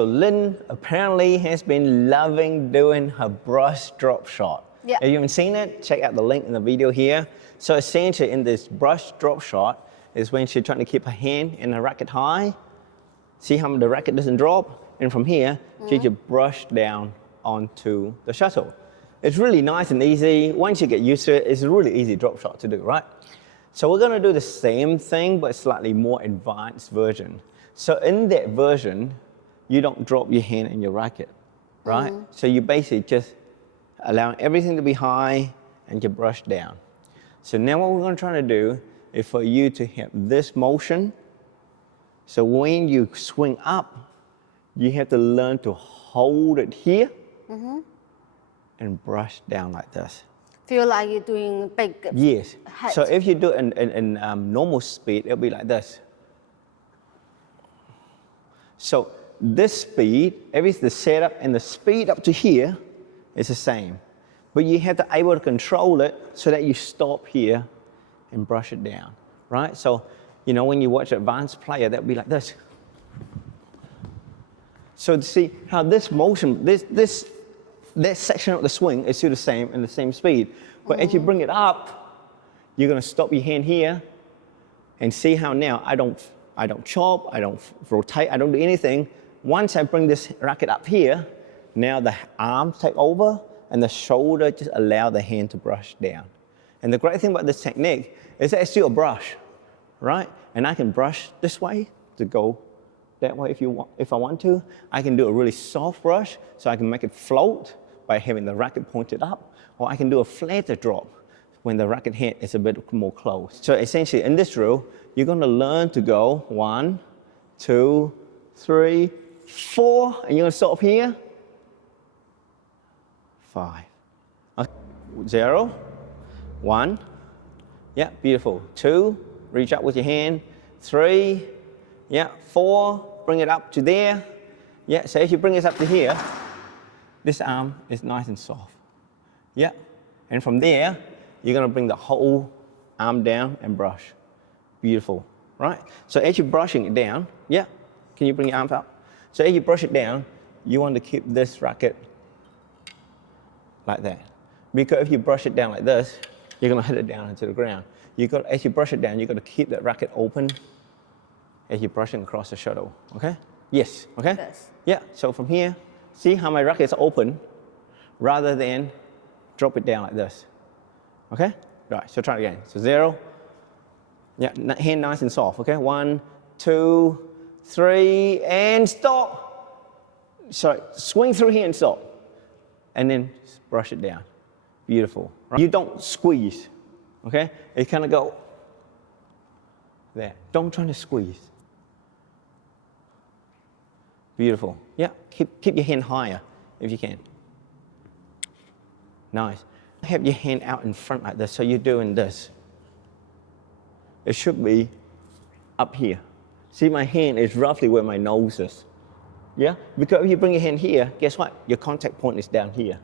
So Lynn apparently has been loving doing her brush drop shot. Yeah. If you haven't seen it, check out the link in the video here. So essentially in this brush drop shot is when she's trying to keep her hand in the racket high. See how the racket doesn't drop? And from here, she just brush down onto the shuttle. It's really nice and easy. Once you get used to it, it's a really easy drop shot to do, right? So we're gonna do the same thing, but slightly more advanced version. So in that version, you don't drop your hand in your racket, right? So you basically just allow everything to be high and you brush down. So now what we're gonna try to do is for you to have this motion. So when you swing up, you have to learn to hold it here and brush down like this. Feel like you're doing big Yes. head. So if you do it in normal speed, it'll be like this. So this speed, the setup and the speed up to here is the same. But you have to be able to control it so that you stop here and brush it down, right? So, you know, when you watch an advanced player, that'll be like this. So to see how this motion, that section of the swing is still the same in the same speed. But as you bring it up, you're gonna stop your hand here and see how now I don't chop, I don't rotate, I don't do anything. Once I bring this racket up here, now the arms take over and the shoulder just allow the hand to brush down. And the great thing about this technique is that it's still a brush, right? And I can brush this way to go that way if I want to. I can do a really soft brush, so I can make it float by having the racket pointed up, or I can do a flatter drop when the racket head is a bit more closed. So essentially in this drill, you're gonna learn to go 1, 2, 3, 4, and you're gonna stop here. 5. Okay. 0, 1, yeah, beautiful. 2, reach up with your hand. 3, yeah, 4, bring it up to there. Yeah, so if you bring this up to here, this arm is nice and soft. Yeah, and from there, you're gonna bring the whole arm down and brush. Beautiful, right? So as you're brushing it down, yeah, can you bring your arms up? So as you brush it down, you want to keep this racket like that. Because if you brush it down like this, you're gonna hit it down into the ground. As you brush it down, you've got to keep that racket open as you're brushing across the shuttle, okay? Yes, okay? Yes. Yeah, so from here, see how my racket is open rather than drop it down like this, okay? Right, so try it again. So 0, yeah, hand nice and soft, okay? 1, 2, 3, and stop. Sorry, swing through here and stop. And then brush it down. Beautiful. Right? You don't squeeze, okay? You kind of go there. Don't try to squeeze. Beautiful. Yeah, keep your hand higher if you can. Nice. Have your hand out in front like this, so you're doing this. It should be up here. See, my hand is roughly where my nose is. Yeah? Because if you bring your hand here, guess what? Your contact point is down here.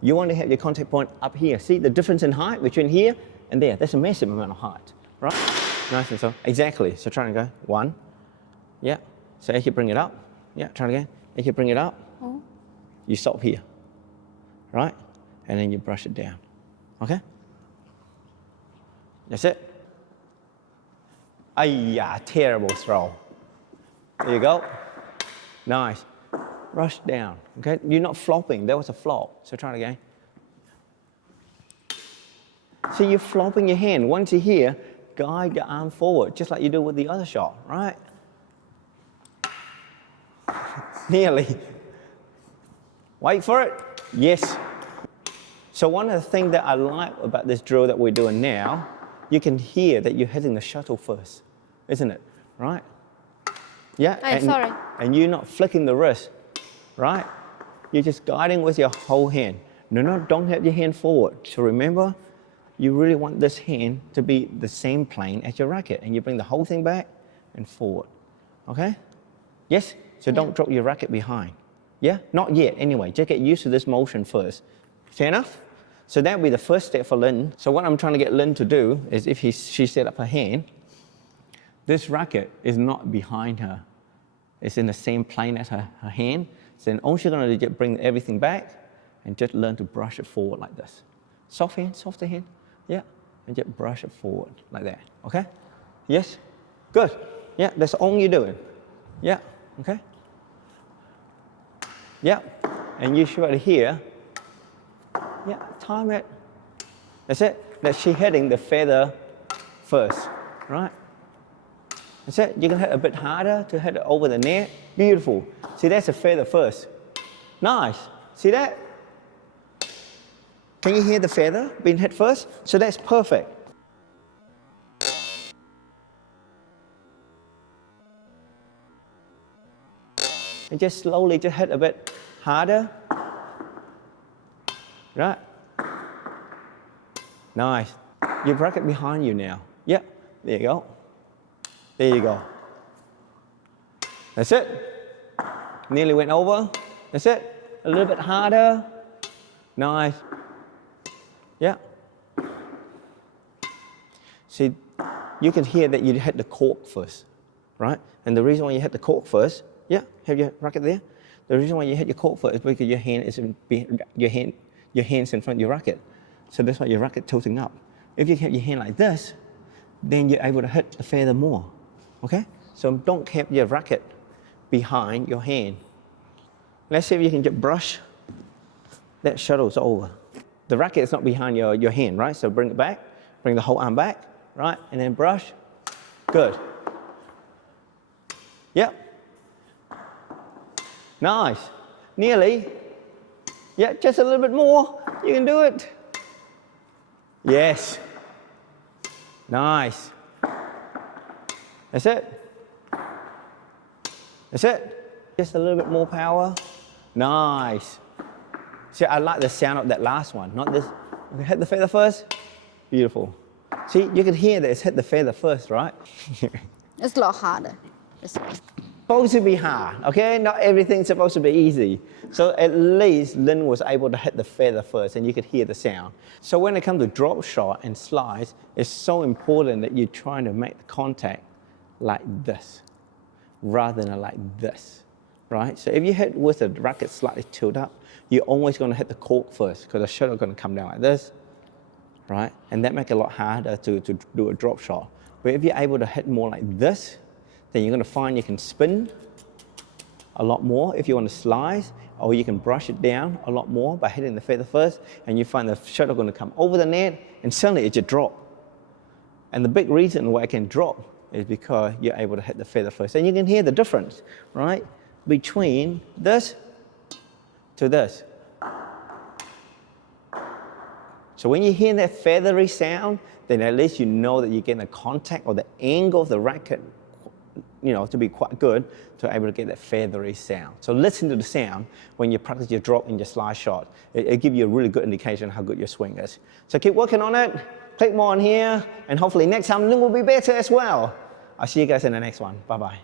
You want to have your contact point up here. See the difference in height between here and there? That's a massive amount of height, right? Nice and so. Exactly. So try and go. 1. Yeah. So as you bring it up, yeah, try it again. As you bring it up, you stop here, right? And then you brush it down, okay? That's it. Ayya, terrible throw. There you go. Nice. Brush down, okay? You're not flopping, that was a flop. So try it again. See, you're flopping your hand. Once you're here, guide your arm forward, just like you do with the other shot, right? Nearly. Wait for it. Yes. So one of the things that I like about this drill that we're doing now, you can hear that you're hitting the shuttle first, isn't it? Right? Yeah. Sorry. And you're not flicking the wrist, right? You're just guiding with your whole hand. No, don't have your hand forward. So remember, you really want this hand to be the same plane as your racket, and you bring the whole thing back and forward, okay? Yes? So don't drop your racket behind. Yeah? Not yet, anyway. Just get used to this motion first. Fair enough? So that would be the first step for Lynn. So what I'm trying to get Lynn to do is if she set up her hand, this racket is not behind her. is in the same plane as her hand. So then all she's gonna do is just bring everything back and just learn to brush it forward like this. Soft hand, softer hand, yeah. And just brush it forward like that, okay? Yes, good. Yeah, that's all you're doing. Yeah, okay. Yeah, and you should here. Yeah, time it. That's it. That she's hitting the feather first, right? That's it. You can hit a bit harder to hit it over the net. Beautiful. See, that's a feather first. Nice. See that? Can you hear the feather being hit first? So that's perfect. And just slowly just hit a bit harder. Right. Nice. Your racket behind you now. Yep. There you go. There you go. That's it. Nearly went over. That's it. A little bit harder. Nice. Yeah. See, you can hear that you hit the cork first, right? And the reason why you hit the cork first, yeah, have your racket there. The reason why you hit your cork first is because your hand is your hand's in front of your racket. So that's why your racket tilting up. If you have your hand like this, then you're able to hit the feather more. Okay? So don't have your racket behind your hand. Let's see if you can just brush that shuttles over. The racket is not behind your hand, right? So bring it back, bring the whole arm back, right? And then brush. Good. Yep. Nice. Nearly. Yeah, just a little bit more. You can do it. Yes. Nice. That's it. That's it. Just a little bit more power. Nice. See, I like the sound of that last one, not this. Okay, hit the feather first. Beautiful. See, you can hear that it's hit the feather first, right? It's a lot harder. It's supposed to be hard, okay? Not everything's supposed to be easy. So at least Lynn was able to hit the feather first and you could hear the sound. So when it comes to drop shot and slice, it's so important that you're trying to make the contact like this rather than like this, right? So if you hit with the racket slightly tilted up, you're always going to hit the cork first because the shuttle is going to come down like this, right? And that makes it a lot harder to do a drop shot. But if you're able to hit more like this, then you're going to find you can spin a lot more if you want to slice, or you can brush it down a lot more by hitting the feather first, and you find the shuttle going to come over the net, and suddenly it just drop. And the big reason why it can drop is because you're able to hit the feather first. And you can hear the difference, right, between this to this. So when you hear that feathery sound, then at least you know that you're getting the contact or the angle of the racket, you know, to be quite good to be able to get that feathery sound. So listen to the sound when you practice your drop and your slice shot. It'll give you a really good indication how good your swing is. So keep working on it, click more on here, and hopefully next time Lynn will be better as well. I'll see you guys in the next one. Bye-bye.